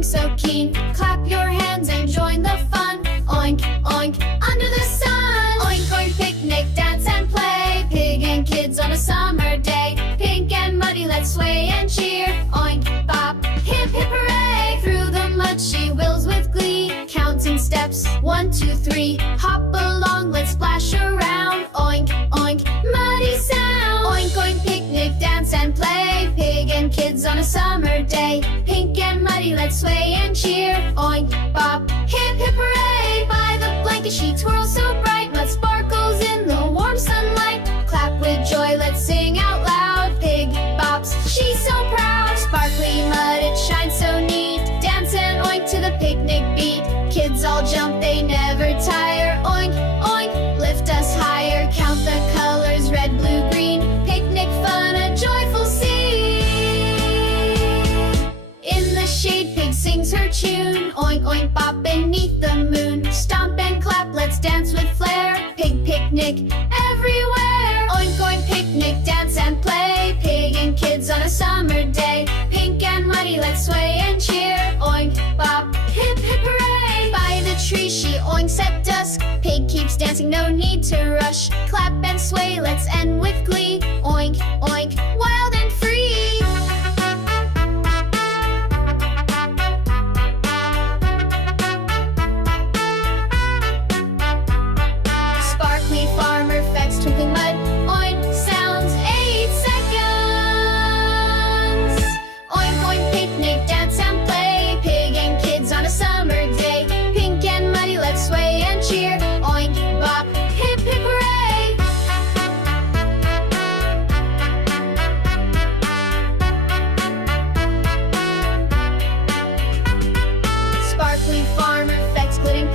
oink so keen. Clap your hands and join the fun. Oink, oink, under the sun. Oink, oink, picnic, dance and play. Pig and kids on a summer day. Pink and muddy, let's sway and cheer. Oink, bop, hip, hip, hooray. Through the mud she wills with glee. Counting steps, 1, 2, 3. Hop along, let's splash around. Oink, oink, muddy sound. Oink, oink, picnic, dance and play. Pig and kids on a summer day. Pink and muddy, let's sway and cheer. Oink, bop, hip, hip, hooray. By the blanket she twirls so bright. Mud sparkles in the warm sunlight. Clap with joy, let's sing out loud. Pig bops, she's so proud. Sparkly mud, it shines so neat. Dance and oink to the picnic beat. Kids all jump, they never tire. Oink, oink, lift us higher. Count the colors, red, blue, green. Picnic fun, a joyful scene. In the shade, pig sings her tune. Oink, oink, bop beneath the moon. Stomp and clap, let's dance with flair. Pig picnic everywhere. Oink, oink, picnic, dance and play. Pig and kids on a summer day. Pink and muddy, let's sway and cheer. Oink, bop, hip, hip, hooray. By the tree she oinks at dusk. Pig keeps dancing, no need to rush. Clap and sway, let's end with glee. Oink, oink, wild and free. Sparkly farmer effects, twinkling mud. Oink sounds 8 seconds. Oink, oink, picnic, dance and play. Pig and kids on a summer day. Pink and muddy, let's sway and cheer. Oink, bop, hip, hip, hooray. Sparkly farmer effects, glittering